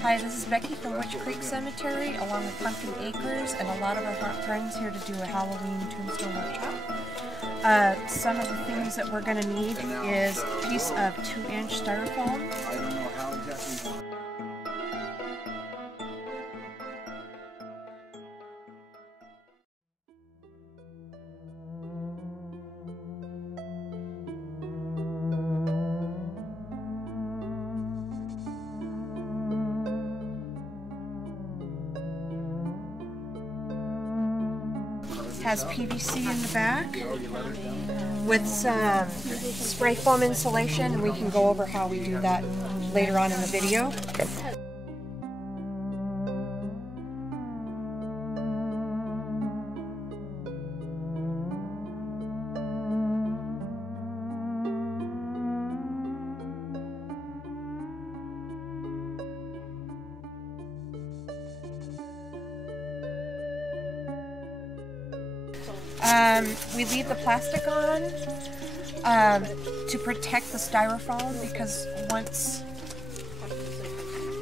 Hi, this is Becky from Witch Creek Cemetery, along with Pumpkin Acres, and a lot of our friends here to do a Halloween tombstone workshop. Some of the things that we're going to need is a piece of 2-inch styrofoam. I don't know how exactly. Has PVC in the back with some spray foam insulation, and we can go over how we do that later on in the video. We leave the plastic on to protect the styrofoam, because once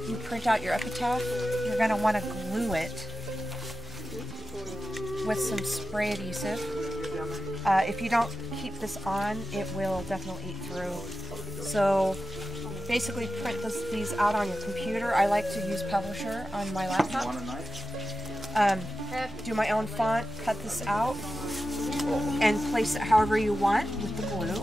you print out your epitaph, you're going to want to glue it with some spray adhesive. If you don't keep this on, it will definitely eat through. So basically print these out on your computer. I like to use Publisher on my laptop. Do my own font, cut this out, and place it however you want with the glue.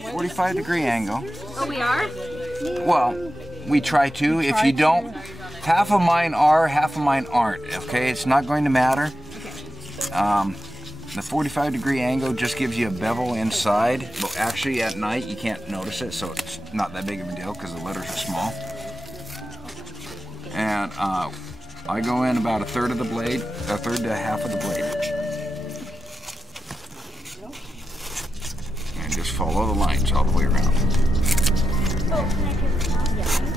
.45-degree angle. Oh, we are? Well, we try to. If you don't, half of mine are, half of mine aren't. Okay, it's not going to matter. The 45-degree angle just gives you a bevel inside, but actually at night you can't notice it, so it's not that big of a deal because the letters are small. And I go in about a third of the blade, a third to half of the blade. And just follow the lines all the way around. Oh, can I take this off? Yeah.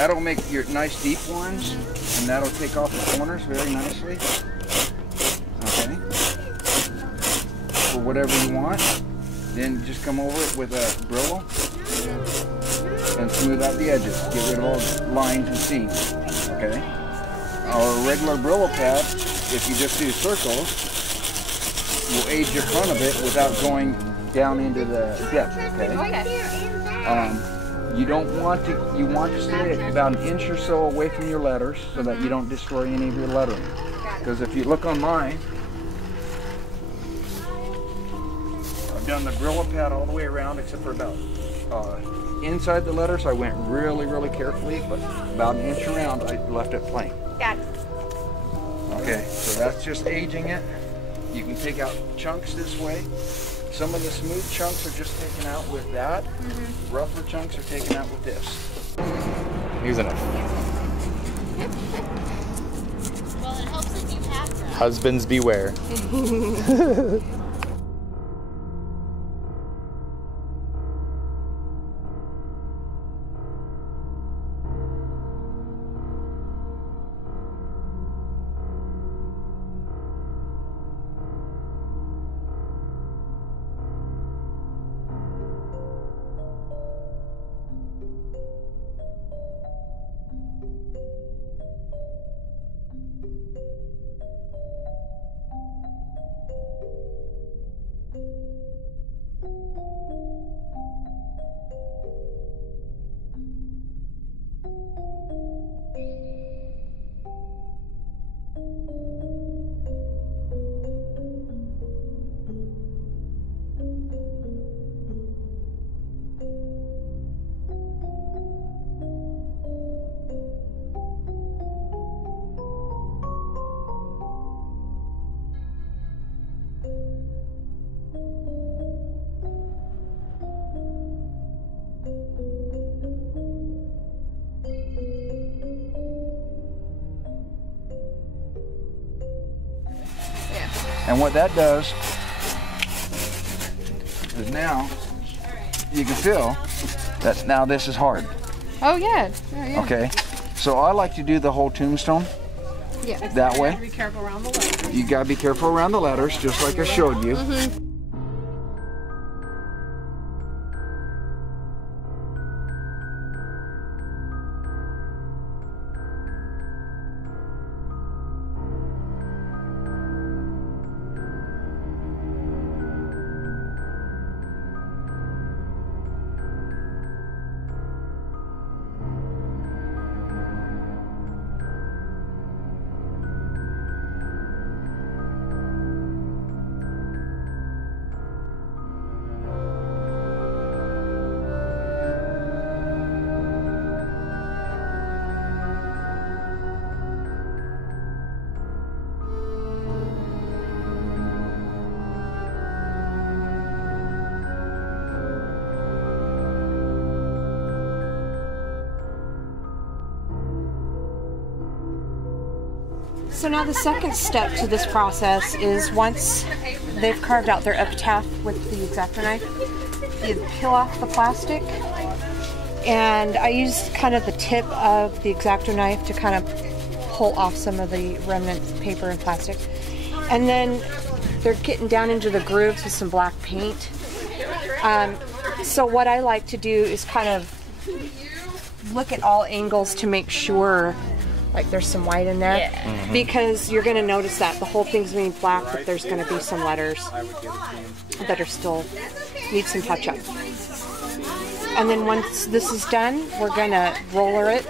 That'll make your nice deep ones, and that'll take off the corners very nicely. Okay. For whatever you want. Then just come over it with a Brillo and smooth out the edges. Get rid of all the lines and seams. Okay. Our regular Brillo pad, if you just do circles, will aid your front of it without going down into the depth. Okay. You don't want to. You want to stay about an inch or so away from your letters so that you don't destroy any of your lettering. Because if you look on mine, I've done the Brillo pad all the way around except for about inside the letters. I went really, really carefully, but about an inch around, I left it plain. Got it. Okay, so that's just aging it. You can take out chunks this way. Some of the smooth chunks are just taken out with that. Rougher chunks are taken out with this. Using it. Well, it helps if you have them. Husbands beware. And what that does is now you can feel that now this is hard. Oh yeah. Yeah. Okay, so I like to do the whole tombstone that way. Be careful around the letters. You gotta be careful around the letters, just like I showed you. So now the second step to this process is once they've carved out their epitaph with the X-Acto knife, you peel off the plastic, and I use kind of the tip of the X-Acto knife to kind of pull off some of the remnant paper and plastic. And then they're getting down into the grooves with some black paint. So what I like to do is kind of look at all angles to make sure like there's some white in there, because you're going to notice that the whole thing's going to be black, but there's going to be some letters that are still need some touch up. And then once this is done, we're going to roller it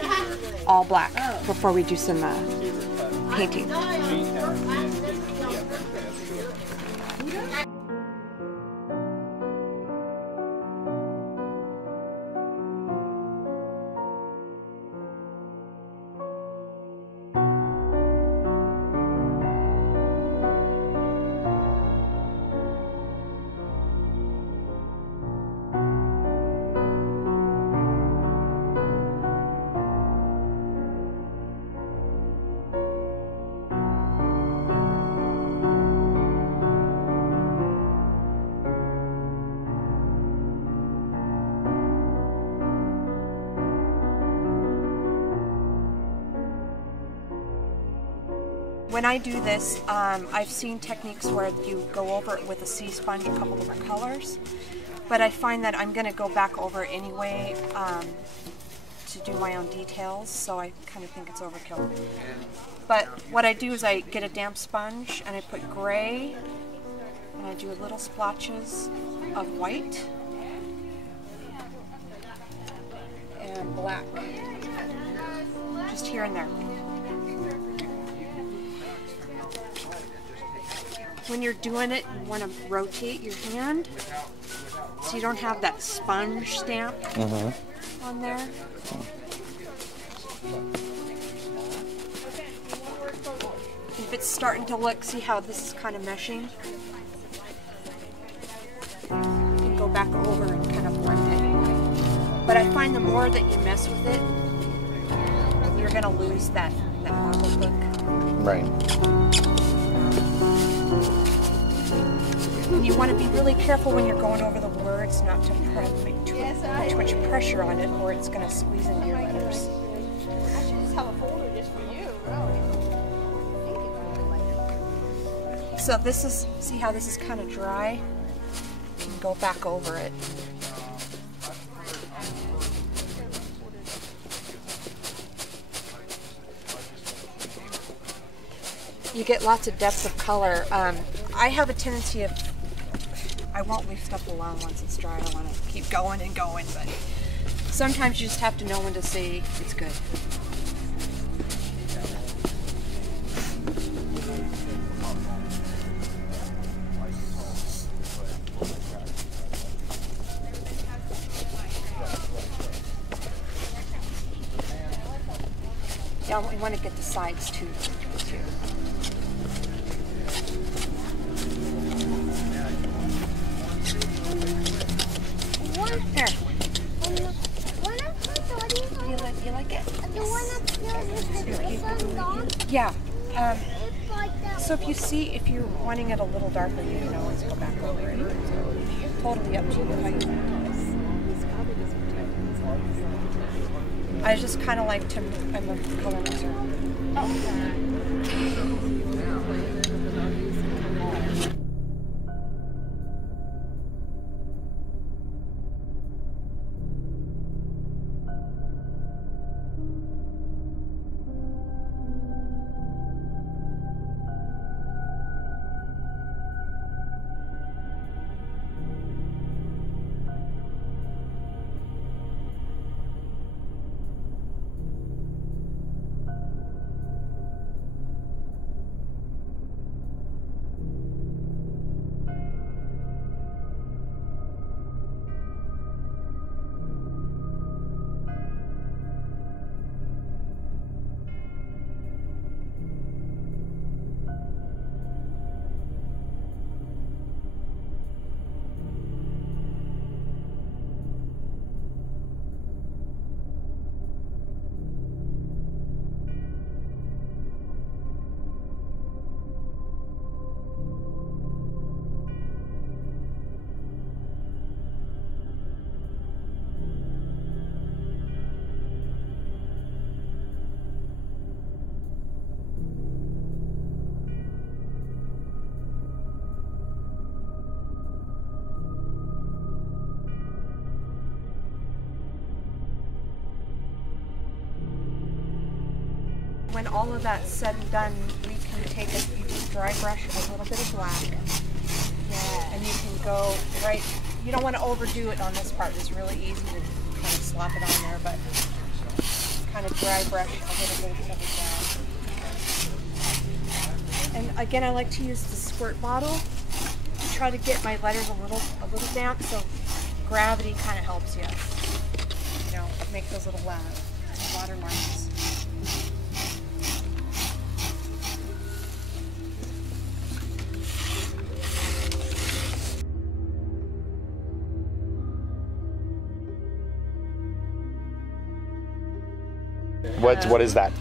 all black before we do some painting. When I do this, I've seen techniques where you go over it with a sea sponge, a couple different colors, but I find that I'm going to go back over it anyway to do my own details, so I kind of think it's overkill. But what I do is I get a damp sponge and I put gray, and I do little splotches of white and black, just here and there. When you're doing it, you want to rotate your hand so you don't have that sponge stamp on there. If it's starting to look, see how this is kind of meshing? You can go back over and kind of blend it. But I find the more that you mess with it, you're going to lose that marble look. Right. And you want to be really careful when you're going over the words not to make too much pressure on it, or it's going to squeeze into your letters. I should just have a folder just for you, really. So this is, see how this is kind of dry? You can go back over it. You get lots of depth of color. I have a tendency of, I won't leave stuff alone once it's dry. I don't want to keep going and going, but sometimes you just have to know when to say it's good. Yeah, we want to get the sides too. There. You like it? The one upstairs with the dog? Yeah. So if you're wanting it a little darker, you can always go back over it. Totally up to you how you want it. I just kind of like to, I'm a color mixer. When all of that's said and done, we can take a dry brush, a little bit of black, and you can go right, you don't want to overdo it on this part. It's really easy to kind of slap it on there, but kind of dry brush a little bit of it down. And again, I like to use the squirt bottle to try to get my letters a little damp, so gravity kind of helps you, make those little water lines. What is that?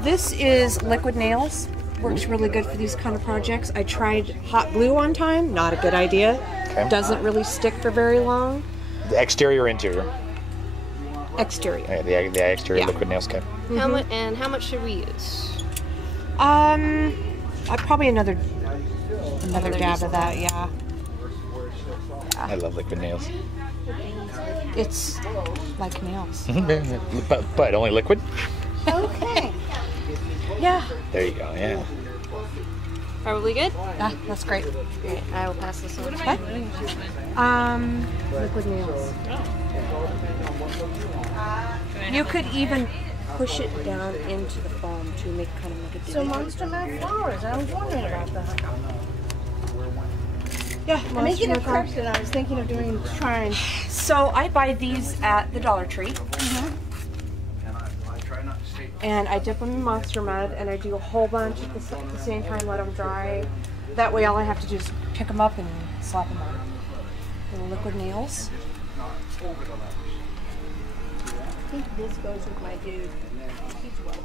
This is liquid nails. Works really good for these kind of projects. I tried hot glue one time. Not a good idea. Okay. Doesn't really stick for very long. The exterior or interior? Exterior. Okay, the exterior liquid nails. Okay. How much should we use? Probably another dab of that, yeah. I love liquid nails. It's like nails. but only liquid? Okay. Yeah. There you go, yeah. Probably good? Yeah, that's great. Great. I will pass this on. Okay. Liquid nails. You could even push it down into the foam to make kind of like a So Monster Mac flowers. I was wondering about that. Yeah, I'm making a crust and I was thinking of trying. So I buy these at the Dollar Tree. And I dip them in Monster Mud and I do a whole bunch at the same time, let them dry. That way all I have to do is pick them up and slap them on. Little liquid nails. I think this goes with my dude. He's white.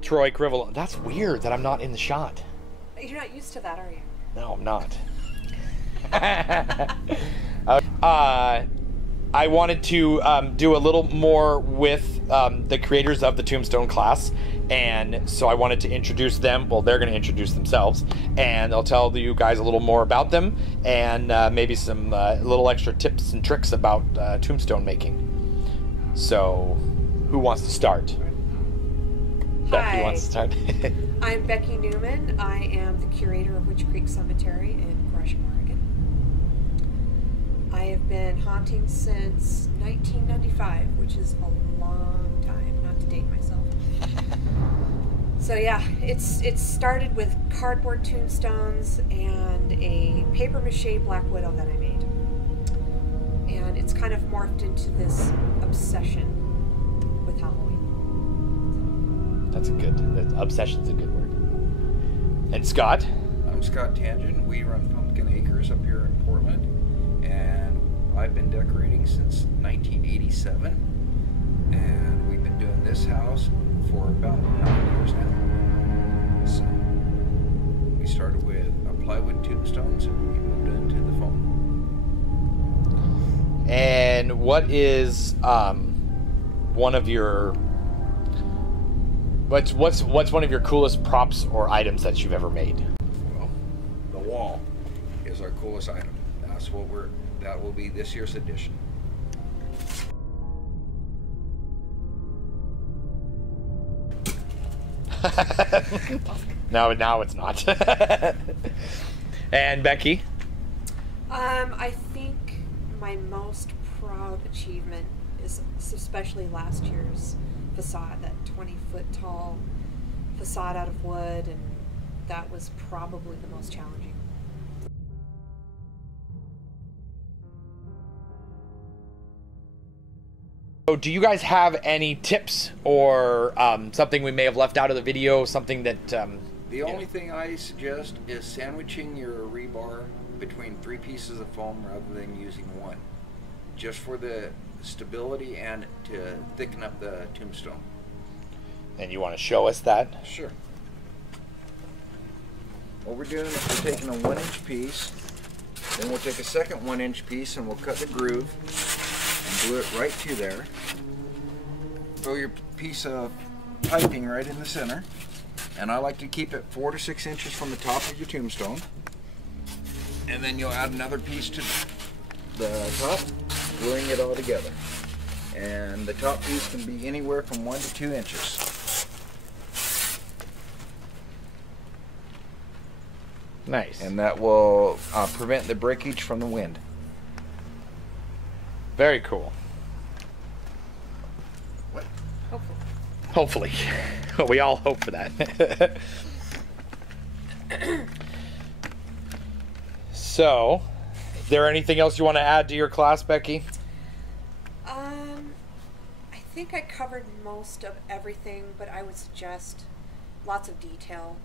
Troy Crivel. That's weird that I'm not in the shot. You're not used to that, are you? No, I'm not. I wanted to do a little more with the creators of the Tombstone class, and so I wanted to introduce them. Well, they're going to introduce themselves, and they'll tell you guys a little more about them, and maybe some little extra tips and tricks about tombstone making. So, who wants to start? Becky wants to start. I'm Becky Newman. I am the curator of Witch Creek Cemetery in Gresham, Oregon. I have been haunting since 1995, which is a long time, not to date myself. So yeah, it started with cardboard tombstones and a paper mache black widow that I made. And it's kind of morphed into this obsession with Halloween. That's a good, obsession's a good word. And Scott? I'm Scott Tangent. We run Pumpkin Acres up here in Portland, and I've been decorating since 1987, and we've been doing this house for about 9 years now. So we started with plywood tombstones, and we moved into the foam. And what is one of your what's one of your coolest props or items that you've ever made? Well, the wall is our coolest item. That's what that will be this year's edition. No, now it's not. And Becky? I think my most proud achievement is especially last year's facade, that 20-foot tall facade out of wood, and that was probably the most challenging. So do you guys have any tips or something we may have left out of the video, something that... The only thing I suggest is sandwiching your rebar between 3 pieces of foam rather than using one, just for the stability and to thicken up the tombstone. And you want to show us that? Sure. What we're doing is we're taking a 1-inch piece, then we'll take a second 1-inch piece and we'll cut the groove and glue it right to there. throw your piece of piping right in the center. And I like to keep it 4 to 6 inches from the top of your tombstone. And then you'll add another piece to the top, gluing it all together. And the top piece can be anywhere from 1 to 2 inches. Nice. And that will prevent the breakage from the wind. Very cool. What? Hopefully. We all hope for that. So, is there anything else you want to add to your class, Becky? I think I covered most of everything, but I would suggest lots of detail.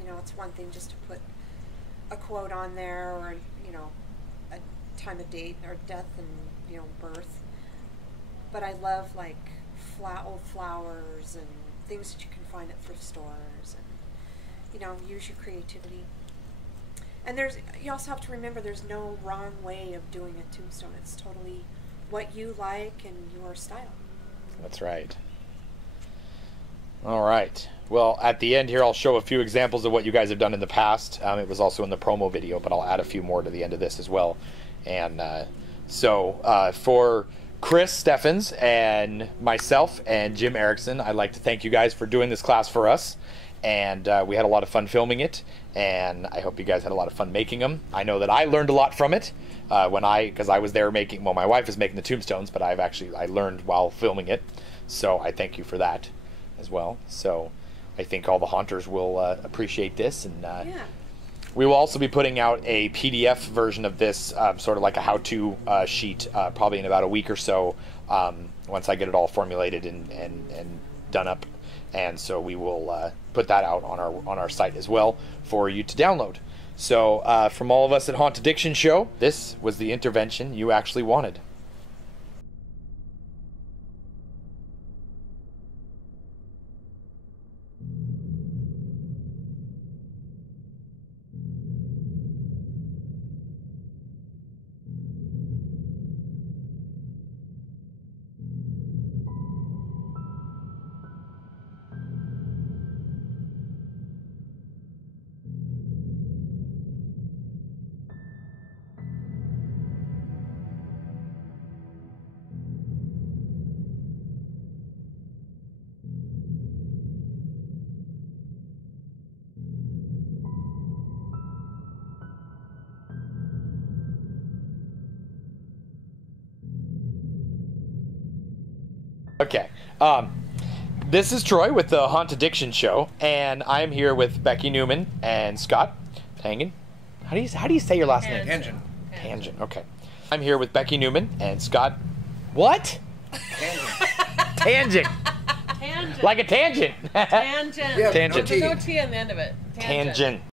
You know, it's one thing just to put a quote on there, or, you know, a time of date or death and, you know, birth. But I love, like, old flowers and things that you can find at thrift stores, and, you know, use your creativity. And you also have to remember there's no wrong way of doing a tombstone. It's totally what you like and your style. That's right. All right. Well, at the end here, I'll show a few examples of what you guys have done in the past. It was also in the promo video, but I'll add a few more to the end of this as well. And for Chris Steffens and myself and Jim Erickson, I'd like to thank you guys for doing this class for us. And we had a lot of fun filming it, and I hope you guys had a lot of fun making them. I know that I learned a lot from it because I was there making, well, my wife was making the tombstones, but I learned while filming it. So I thank you for that as well. So I think all the haunters will appreciate this, and we will also be putting out a PDF version of this, sort of like a how-to sheet, probably in about a week or so, once I get it all formulated and done up. And so we will put that out on our site as well for you to download. So from all of us at Haunt Addiction Show, this was the intervention you actually wanted. Okay, this is Troy with the Haunt Addiction Show, and I'm here with Becky Newman and Scott Tangen. How do you say your last name? Tangent. Tangent. Okay. I'm here with Becky Newman and Scott. What? Tangent. Tangent. Tangent. Like a tangent. Tangent. Yeah, Tangent. There's no T on the end of it. Tangent.